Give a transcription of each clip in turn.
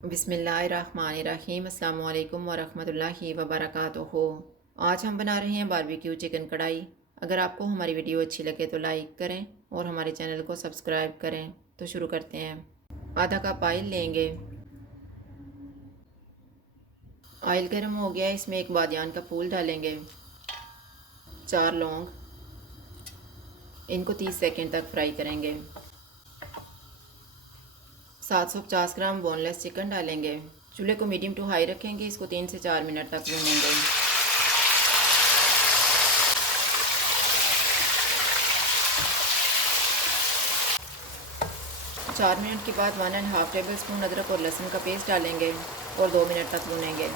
बिस्मिल्लाहिर्रहमानिर्रहीम अस्सलाम वालेकुम वरहमतुल्लाहि वबरकातुहू। आज हम बना रहे हैं बारबेक्यू चिकन कढ़ाई। अगर आपको हमारी वीडियो अच्छी लगे तो लाइक करें और हमारे चैनल को सब्सक्राइब करें। तो शुरू करते हैं। आधा कप ऑयल लेंगे। ऑयल गर्म हो गया, इसमें एक बादियान का फूल डालेंगे, 4 लौंग, इनको 30 सेकंड तक फ्राई करेंगे। 750 ग्राम बोनलेस चिकन डालेंगे। चूल्हे को मीडियम टू हाई रखेंगे, इसको 3 से 4 मिनट तक भूनेंगे। चार मिनट के बाद 1.5 टेबल स्पून अदरक और लहसुन का पेस्ट डालेंगे और 2 मिनट तक भूनेंगे।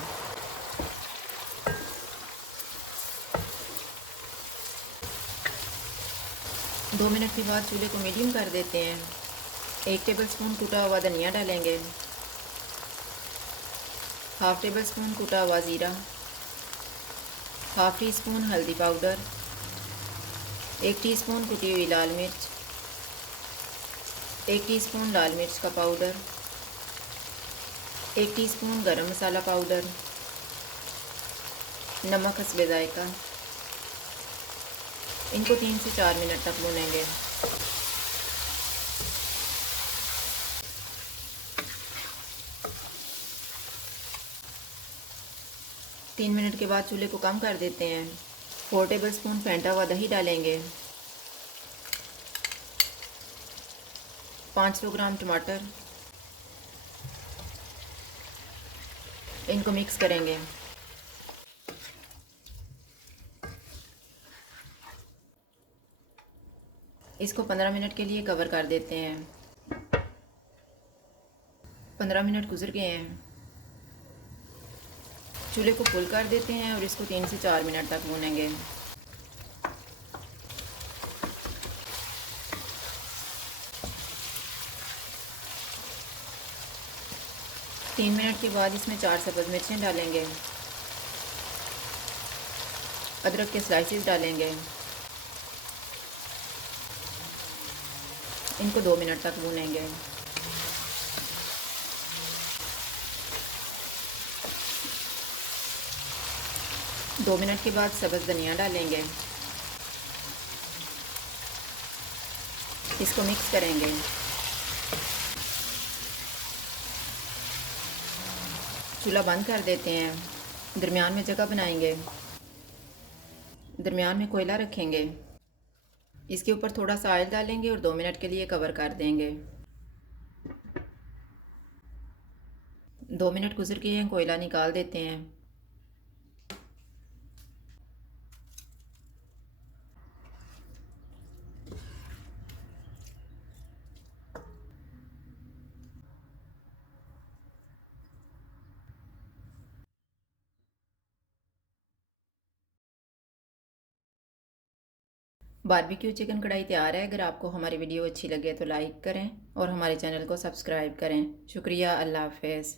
दो मिनट के बाद चूल्हे को मीडियम कर देते हैं। 1 टेबल स्पून कूटा हुआ धनिया डालेंगे, हाफ टेबल स्पून कूटा हुआ ज़ीरा, हाफ टी स्पून हल्दी पाउडर, 1 टीस्पून कुटी हुई लाल मिर्च, 1 टीस्पून लाल मिर्च का पाउडर, 1 टीस्पून गरम मसाला पाउडर, नमक हस्बे जायका। इनको 3 से 4 मिनट तक भूनेंगे। तीन मिनट के बाद चूल्हे को कम कर देते हैं। 4 टेबल स्पून फेंटा हुआ दही डालेंगे, 500 ग्राम टमाटर, इनको मिक्स करेंगे। इसको 15 मिनट के लिए कवर कर देते हैं। 15 मिनट गुजर गए हैं। चूल्हे को फुल कर देते हैं और इसको 3 से 4 मिनट तक भूनेंगे। तीन मिनट के बाद इसमें 4 सब्ज़ मिर्चें डालेंगे, अदरक के स्लाइसेस डालेंगे, इनको 2 मिनट तक भूनेंगे। दो मिनट के बाद सब्ज़ धनिया डालेंगे, इसको मिक्स करेंगे। चूल्हा बंद कर देते हैं। दरमियान में जगह बनाएंगे, दरमियान में कोयला रखेंगे, इसके ऊपर थोड़ा सा ऑयल डालेंगे और 2 मिनट के लिए कवर कर देंगे। 2 मिनट गुजर गए हैं, कोयला निकाल देते हैं। बारबेक्यू चिकन कढ़ाई तैयार है। अगर आपको हमारी वीडियो अच्छी लगे तो लाइक करें और हमारे चैनल को सब्सक्राइब करें। शुक्रिया। अल्लाह हाफ़िज़।